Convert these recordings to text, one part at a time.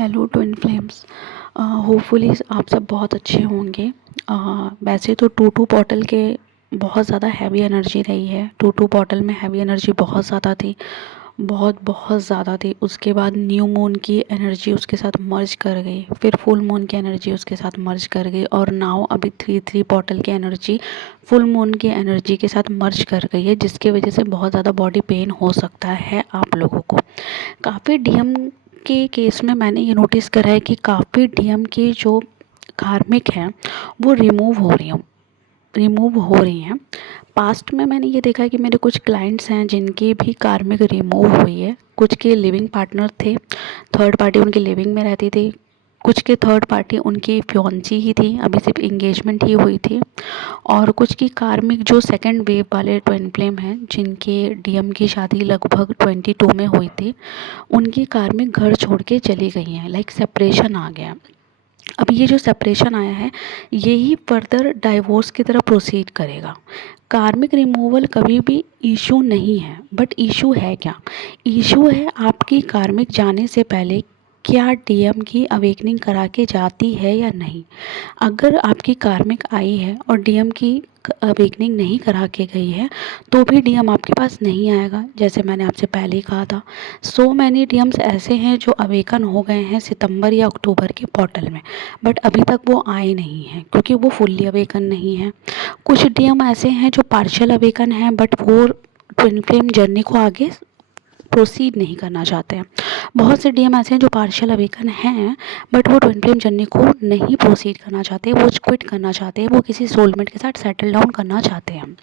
Hello twin flames. Hopefully आप सब बहुत अच्छे होंगे। वैसे तो टू टू पोर्टल के बहुत ज़्यादा हैवी एनर्जी रही है। टू टू पोर्टल में हैवी एनर्जी बहुत ज़्यादा थी, बहुत बहुत ज़्यादा थी। उसके बाद न्यू मून की एनर्जी उसके साथ मर्ज कर गई, फिर फुल मून की एनर्जी उसके साथ मर्ज कर गई, और नाउ अभी थ्री थ्री पोर्टल की एनर्जी फुल मून की एनर्जी के साथ मर्ज कर गई है, जिसकी वजह से बहुत ज़्यादा बॉडी पेन हो सकता है आप लोगों को। काफ़ी डीएम के केस में मैंने ये नोटिस करा है कि काफ़ी डीएम की जो कार्मिक हैं वो रिमूव हो रही हैं। पास्ट में मैंने ये देखा है कि मेरे कुछ क्लाइंट्स हैं जिनकी भी कार्मिक रिमूव हुई है। कुछ के लिविंग पार्टनर थे, थर्ड पार्टी उनकी लिविंग में रहती थी। कुछ के थर्ड पार्टी उनकी फियांसी ही थी, अभी सिर्फ इंगेजमेंट ही हुई थी। और कुछ की कार्मिक जो सेकंड वेव वाले ट्विन फ्लेम हैं, जिनके डीएम की शादी लगभग 22 में हुई थी, उनकी कार्मिक घर छोड़ के चली गई हैं। लाइक सेपरेशन आ गया। अब ये जो सेपरेशन आया है, यही फर्दर डाइवोर्स की तरफ प्रोसीड करेगा। कार्मिक रिमूवल कभी भी इशू नहीं है, बट इशू है क्या? इशू है आपकी कार्मिक जाने से पहले क्या डीएम की अवेकनिंग करा के जाती है या नहीं। अगर आपकी कार्मिक आई है और डीएम की अवेकनिंग नहीं करा के गई है, तो भी डीएम आपके पास नहीं आएगा। जैसे मैंने आपसे पहले ही कहा था, सो मैनी डीएम्स ऐसे हैं जो अवेकन हो गए हैं सितंबर या अक्टूबर के पोर्टल में, बट अभी तक वो आए नहीं हैं क्योंकि वो फुल्ली अवेकन नहीं है। कुछ डीएम ऐसे हैं जो पार्शियल अवेकन हैं, बट वो ट्विन फ्लेम जर्नी को आगे प्रोसीड नहीं करना चाहते हैं। बहुत से डीएम ऐसे हैं जो पार्शियल अवेकन हैं, बट वो ट्विन फ्लेम जर्नी को नहीं प्रोसीड करना चाहते, वो क्विट करना चाहते हैं, वो किसी सोलमेट के साथ सेटल डाउन करना चाहते हैं।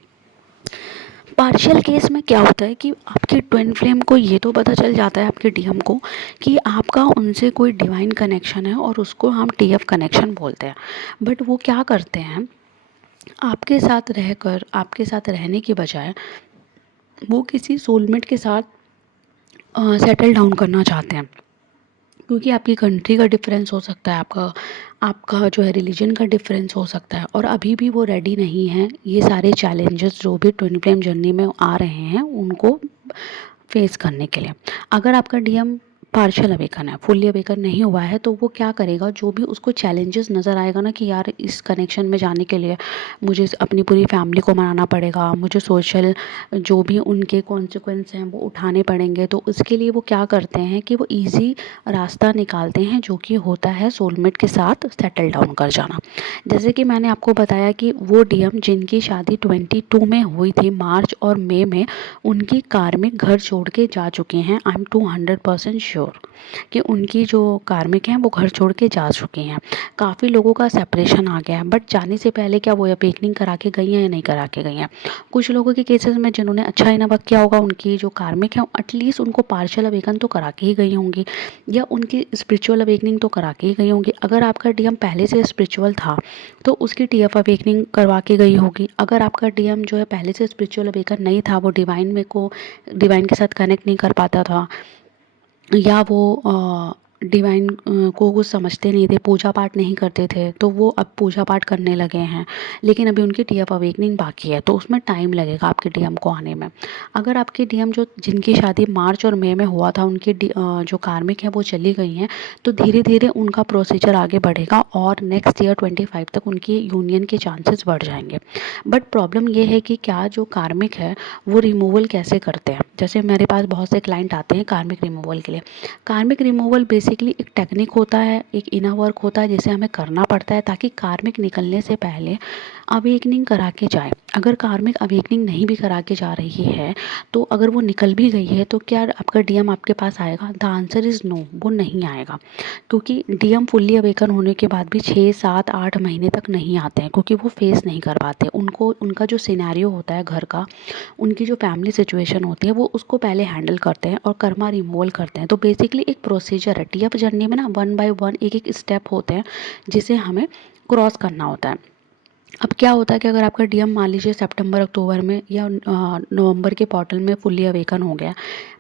पार्शियल केस में क्या होता है कि आपकी ट्विन फ्लेम को ये तो पता चल जाता है, आपके डीएम को, कि आपका उनसे कोई डिवाइन कनेक्शन है और उसको हम टीएफ कनेक्शन बोलते हैं। बट वो क्या करते हैं, आपके साथ रहकर आपके साथ रहने के बजाय वो किसी सोलमेट के साथ सेटल डाउन करना चाहते हैं। क्योंकि आपकी कंट्री का डिफरेंस हो सकता है, आपका आपका जो है रिलीजन का डिफरेंस हो सकता है, और अभी भी वो रेडी नहीं है ये सारे चैलेंजेस जो भी ट्विन फ्लेम जर्नी में आ रहे हैं उनको फेस करने के लिए। अगर आपका डीएम पार्शियल अवेकन है, फुल्ली अवेकन नहीं हुआ है, तो वो क्या करेगा, जो भी उसको चैलेंजेस नज़र आएगा ना कि यार इस कनेक्शन में जाने के लिए मुझे अपनी पूरी फैमिली को मनाना पड़ेगा, मुझे सोशल जो भी उनके कॉन्सिक्वेंस हैं वो उठाने पड़ेंगे, तो उसके लिए वो क्या करते हैं कि वो ईजी रास्ता निकालते हैं, जो कि होता है सोलमेट के साथ सेटल डाउन कर जाना। जैसे कि मैंने आपको बताया कि वो डीएम जिनकी शादी 22 में हुई थी, मार्च और मई में, उनकी कार्मिक घर छोड़ के जा चुके हैं। आई एम 200% श्योर कि उनकी जो कार्मिक हैं वो घर छोड़ के जा चुके हैं। काफ़ी लोगों का सेपरेशन आ गया है, बट जाने से पहले क्या वो अवेकनिंग करा के गई हैं या नहीं करा के गई हैं। कुछ लोगों के केसेस में जिन्होंने अच्छा इनफ वर्क किया होगा, उनकी जो कार्मिक है एटलीस्ट उनको पार्शियल अवेकन तो करा के ही गई होंगी, या उनकी स्पिरिचुअल अवेकनिंग तो करा के ही गई होंगी। अगर आपका डीएम पहले से स्पिरिचुअल था तो उसकी टीएफ अवेकनिंग करवा के गई होगी। अगर आपका डीएम जो है पहले से स्पिरिचुअल अवेकन नहीं था, वो डिवाइन के साथ कनेक्ट नहीं कर पाता था, या वो डिवाइन को कुछ समझते नहीं थे, पूजा पाठ नहीं करते थे, तो वो अब पूजा पाठ करने लगे हैं, लेकिन अभी उनकी टीएफ अवेकनिंग बाकी है, तो उसमें टाइम लगेगा आपके डीएम को आने में। अगर आपके डीएम जो जिनकी शादी मार्च और मई में हुआ था, उनकी जो कार्मिक है वो चली गई हैं, तो धीरे धीरे उनका प्रोसीजर आगे बढ़ेगा और नेक्स्ट ईयर 25 तक उनकी यूनियन के चांसेस बढ़ जाएंगे। बट प्रॉब्लम ये है कि क्या जो कार्मिक है वो रिमूवल कैसे करते हैं। जैसे मेरे पास बहुत से क्लाइंट आते हैं कार्मिक रिमूवल के लिए। कार्मिक रिमूवल बेसिकली एक टेक्निक होता है, एक इनर वर्क होता है, जिसे हमें करना पड़ता है ताकि कार्मिक निकलने से पहले अवेकनिंग करा के जाए। अगर कार्मिक अवेकनिंग नहीं भी करा के जा रही है, तो अगर वो निकल भी गई है, तो क्या आपका डीएम आपके पास आएगा? द आंसर इज़ नो, वो नहीं आएगा। क्योंकि डीएम फुल्ली अवेकन होने के बाद भी 6, 7, 8 महीने तक नहीं आते हैं, क्योंकि वो फेस नहीं कर पाते। उनको उनका जो सिनेरियो होता है घर का, उनकी जो फैमिली सिचुएशन होती है, वो उसको पहले हैंडल करते हैं और कर्मा रिमूवल करते हैं। तो बेसिकली एक प्रोसीजर है टीएफ जर्नी में ना, 1 बाय 1 एक एक स्टेप होते हैं जिसे हमें क्रॉस करना होता है। अब क्या होता है कि अगर आपका डीएम मान लीजिए सितंबर अक्टूबर में या नवंबर के पोर्टल में फुल्ली अवेकन हो गया,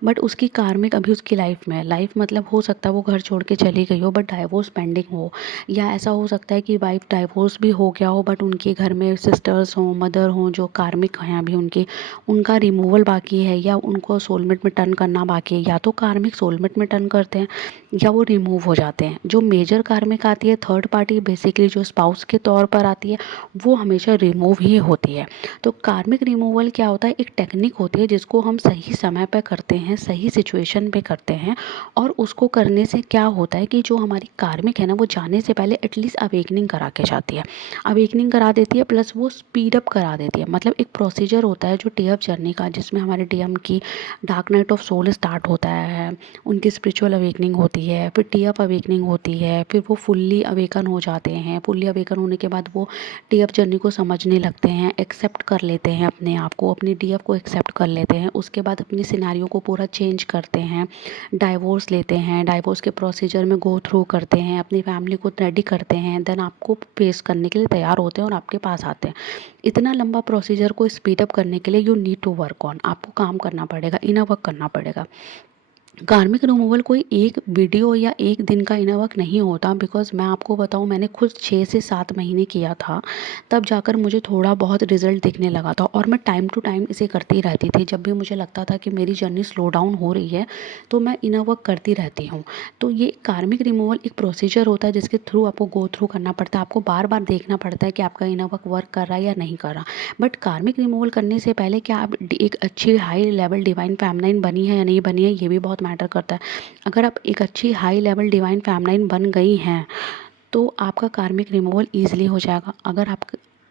बट उसकी कार्मिक अभी उसकी लाइफ में है। लाइफ मतलब हो सकता है वो घर छोड़ के चली गई हो बट डाइवोर्स पेंडिंग हो, या ऐसा हो सकता है कि वाइफ डाइवोर्स भी हो गया हो बट उनके घर में सिस्टर्स हों, मदर हों जो कार्मिक हैं अभी उनके, उनका रिमूवल बाकी है या उनको सोलमेट में टर्न करना बाकी है। या तो कार्मिक सोलमेट में टर्न करते हैं या वो रिमूव हो जाते हैं। जो मेजर कार्मिक आती है थर्ड पार्टी बेसिकली जो स्पाउस के तौर पर आती है, वो हमेशा रिमूव ही होती है। तो कार्मिक रिमूवल क्या होता है, एक टेक्निक होती है जिसको हम सही समय पे करते हैं, सही सिचुएशन पे करते हैं। और उसको करने से क्या होता है कि जो हमारी कार्मिक है ना, वो जाने से पहले एटलीस्ट अवेकनिंग करा के जाती है, अवेकनिंग करा देती है, प्लस वो स्पीड अप करा देती है। मतलब एक प्रोसीजर होता है जो टीएफ जर्नी का, जिसमें हमारे डीएम की dark night of soul start होता है, उनकी स्पिरिचुअल अवेकनिंग होती है, फिर टीएफ अवेकनिंग होती है, फिर वो फुल्ली अवेकन हो जाते हैं। फुल्ली अवेकन होने के बाद वो टीएफ जर्नी को समझने लगते हैं, एक्सेप्ट कर लेते हैं अपने आप को, अपनी डीएफ को एक्सेप्ट कर लेते हैं। उसके बाद अपनी सिनेरियो को पूरा चेंज करते हैं, डाइवोर्स लेते हैं, डाइवोर्स के प्रोसीजर में गो थ्रू करते हैं, अपनी फैमिली को रेडी करते हैं, देन आपको फेस करने के लिए तैयार होते हैं और आपके पास आते हैं। इतना लंबा प्रोसीजर को स्पीड अप करने के लिए you need to work on, आपको काम करना पड़ेगा, इनर वर्क करना पड़ेगा। कार्मिक रिमूवल कोई एक वीडियो या एक दिन का इनर वर्क नहीं होता। बिकॉज मैं आपको बताऊं, मैंने खुद 6 से 7 महीने किया था, तब जाकर मुझे थोड़ा बहुत रिजल्ट दिखने लगा था। और मैं टाइम टू टाइम इसे करती रहती थी। जब भी मुझे लगता था कि मेरी जर्नी स्लो डाउन हो रही है तो मैं इनर वर्क करती रहती हूँ। तो ये कार्मिक रिमूवल एक प्रोसीजर होता है जिसके थ्रू आपको गो थ्रू करना पड़ता है। आपको बार बार देखना पड़ता है कि आपका इनर वर्क कर रहा है या नहीं कर रहा। बट कार्मिक रिमूवल करने से पहले क्या आप एक अच्छी हाई लेवल डिवाइन फेमनाइन बनी है या नहीं बनी है, ये भी बहुत मैटर करता है। अगर आप एक अच्छी हाई लेवल डिवाइन फेमनाइन बन गई हैं तो आपका कार्मिक रिमूवल ईजिली हो जाएगा। अगर आप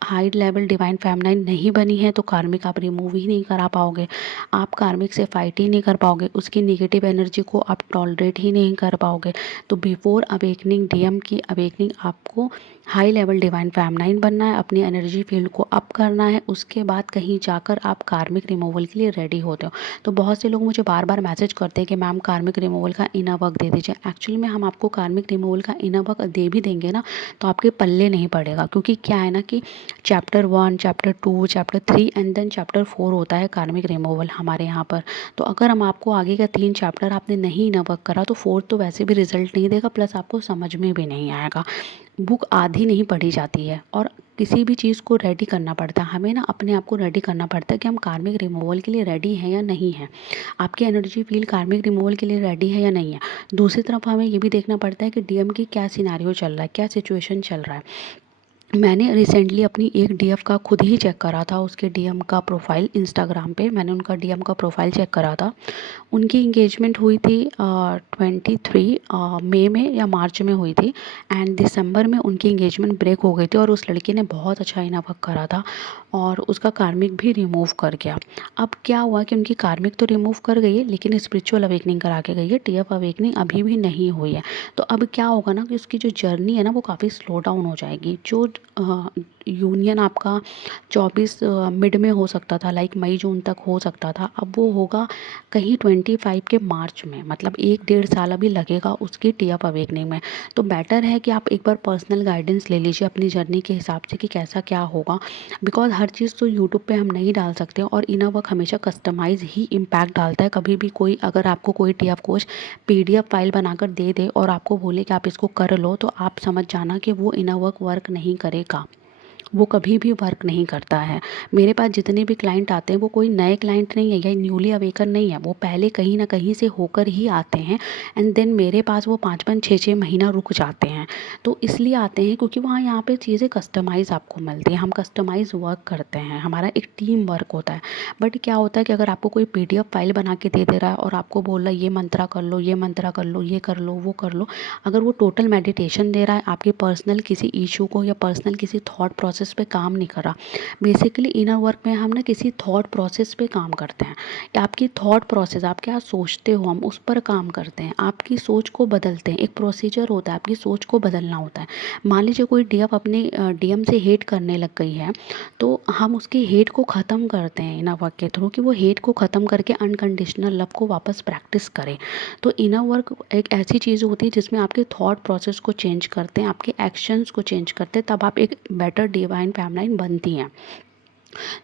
हाई लेवल डिवाइन फेमनाइन नहीं बनी है तो कार्मिक आप रिमूव ही नहीं करा पाओगे, आप कार्मिक से फाइट ही नहीं कर पाओगे, उसकी निगेटिव एनर्जी को आप टॉलरेट ही नहीं कर पाओगे। तो बिफोर अवेकनिंग डीएम की अवेकनिंग आपको हाई लेवल डिवाइन फेमनाइन बनना है, अपनी एनर्जी फील्ड को अप करना है, उसके बाद कहीं जाकर आप कार्मिक रिमूवल के लिए रेडी होते हो। तो बहुत से लोग मुझे बार बार मैसेज करते हैं कि मैम कार्मिक रिमूवल का इनर वर्क दे दीजिए। एक्चुअली में हम आपको कार्मिक रिमूवल का इनर वर्क दे भी देंगे ना तो आपके पल्ले नहीं पड़ेगा। क्योंकि क्या है ना कि chapter 1, chapter 2, chapter 3 and then chapter 4 होता है कार्मिक रिमूवल हमारे यहाँ पर। तो अगर हम आपको आगे का 3 चैप्टर आपने नहीं इनर वर्क करा तो 4 तो वैसे भी रिजल्ट नहीं देगा, प्लस आपको समझ में भी नहीं आएगा। बुक आधी नहीं पढ़ी जाती है। और किसी भी चीज़ को रेडी करना पड़ता है, हमें ना अपने आप को रेडी करना पड़ता है कि हम कार्मिक रिमूवल के लिए रेडी हैं या नहीं है। आपकी एनर्जी फील्ड कार्मिक रिमूवल के लिए रेडी है या नहीं है। दूसरी तरफ हमें ये भी देखना पड़ता है कि डीएम की क्या सिनेरियो चल रहा है, क्या सिचुएशन चल रहा है। मैंने रिसेंटली अपनी एक डीएफ का खुद ही चेक करा था, उसके डीएम का प्रोफाइल इंस्टाग्राम पे मैंने उनका डीएम का प्रोफाइल चेक करा था। उनकी इंगेजमेंट हुई थी 23 मई में या मार्च में हुई थी, एंड दिसंबर में उनकी इंगेजमेंट ब्रेक हो गई थी। और उस लड़की ने बहुत अच्छा इनर वर्क करा था और उसका कार्मिक भी रिमूव कर गया। अब क्या हुआ कि उनकी कार्मिक तो रिमूव कर गई है लेकिन स्पिरिचुअल अवेकनिंग करा के गई है, टीएफ अवेकनिंग अभी भी नहीं हुई है। तो अब क्या होगा ना कि उसकी जो जर्नी है ना वो काफ़ी स्लो डाउन हो जाएगी। जो यूनियन आपका 24 मिड में हो सकता था, लाइक मई जून तक हो सकता था, अब वो होगा कहीं 25 के मार्च में। मतलब 1-1.5 साल अभी लगेगा उसकी टीएफ अवेकनिंग में। तो बेटर है कि आप एक बार पर्सनल गाइडेंस ले लीजिए अपनी जर्नी के हिसाब से कि कैसा क्या होगा। बिकॉज हर चीज़ तो यूट्यूब पे हम नहीं डाल सकते और इनर वर्क हमेशा कस्टमाइज ही इम्पैक्ट डालता है। कभी भी कोई अगर आपको कोई टीएफ कोच पीडीएफ फाइल बनाकर दे दे और आपको बोले कि आप इसको कर लो, तो आप समझ जाना कि वो इनर वर्क नहीं करेगा, वो कभी भी वर्क नहीं करता है। मेरे पास जितने भी क्लाइंट आते हैं वो कोई नए क्लाइंट नहीं है या न्यूली अवेकन नहीं है, वो पहले कहीं ना कहीं से होकर ही आते हैं एंड देन मेरे पास वो 5-5, 6-6 महीना रुक जाते हैं। तो इसलिए आते हैं क्योंकि वहाँ यहाँ पे चीज़ें कस्टमाइज़ आपको मिलती हैं, हम कस्टमाइज़ वर्क करते हैं, हमारा एक टीम वर्क होता है। बट क्या होता है कि अगर आपको कोई पीडीएफ फाइल बना के दे दे रहा है और आपको बोल रहा है ये मंत्रा कर लो, ये मंत्रा कर लो, ये कर लो, वो कर लो, अगर वो टोटल मेडिटेशन दे रहा है, आपके पर्सनल किसी इशू को या पर्सनल किसी थॉट प्रोसेस पे काम नहीं कर रहा। बेसिकली इनर वर्क में हम ना किसी थॉट प्रोसेस पे काम करते हैं। आपकी थॉट प्रोसेस, आप क्या सोचते हो, हम उस पर काम करते हैं, आपकी सोच को बदलते हैं। एक प्रोसीजर होता है, आपकी सोच को बदलना होता है। मान लीजिए कोई डीएफ अपने डीएम से हेट करने लग गई है तो हम उसके हेट को ख़त्म करते हैं इनर वर्क के थ्रू, कि वो हेट को ख़त्म करके अनकंडीशनल लव को वापस प्रैक्टिस करें। तो इनर वर्क एक ऐसी चीज़ होती है जिसमें आपके थॉट प्रोसेस को चेंज करते हैं, आपके एक्शंस को चेंज करते हैं, तब आप एक बेटर डीएफ डिवाइन फेमिनाइन बनती हैं।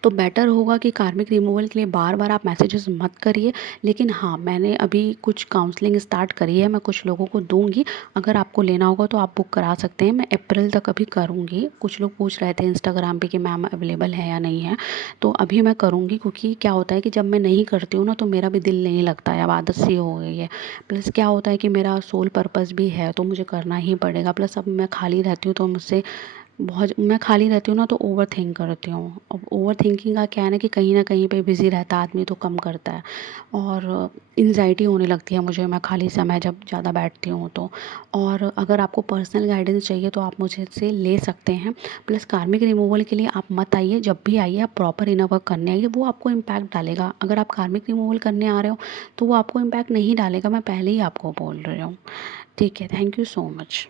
तो बेटर होगा कि कार्मिक रिमूवल के लिए बार बार आप मैसेजेस मत करिए। लेकिन हाँ, मैंने अभी कुछ काउंसलिंग स्टार्ट करी है, मैं कुछ लोगों को दूंगी। अगर आपको लेना होगा तो आप बुक करा सकते हैं। मैं अप्रैल तक अभी करूँगी। कुछ लोग पूछ रहे थे इंस्टाग्राम पे कि मैम अवेलेबल है या नहीं है, तो अभी मैं करूँगी। क्योंकि क्या होता है कि जब मैं नहीं करती हूँ ना तो मेरा भी दिल नहीं लगता है, अब आदत सी हो गई है। प्लस क्या होता है कि मेरा सोल पर्पस भी है तो मुझे करना ही पड़ेगा। प्लस अब मैं खाली रहती हूँ तो मुझसे बहुत, मैं खाली रहती हूँ ना तो ओवर थिंक करती हूँ। अब ओवर थिंकिंग का क्या है ना कि कहीं ना कहीं पे बिज़ी रहता है आदमी तो कम करता है, और एंजाइटी होने लगती है मुझे, मैं खाली समय जब ज़्यादा बैठती हूँ तो। और अगर आपको पर्सनल गाइडेंस चाहिए तो आप मुझे से ले सकते हैं। प्लस कार्मिक रिमूवल के लिए आप मत आइए, जब भी आइए आप प्रॉपर इनर वर्क करने आइए, वो आपको इम्पैक्ट डालेगा। अगर आप कार्मिक रिमूवल करने आ रहे हो तो वो आपको इम्पैक्ट नहीं डालेगा, मैं पहले ही आपको बोल रही हूँ। ठीक है, थैंक यू सो मच।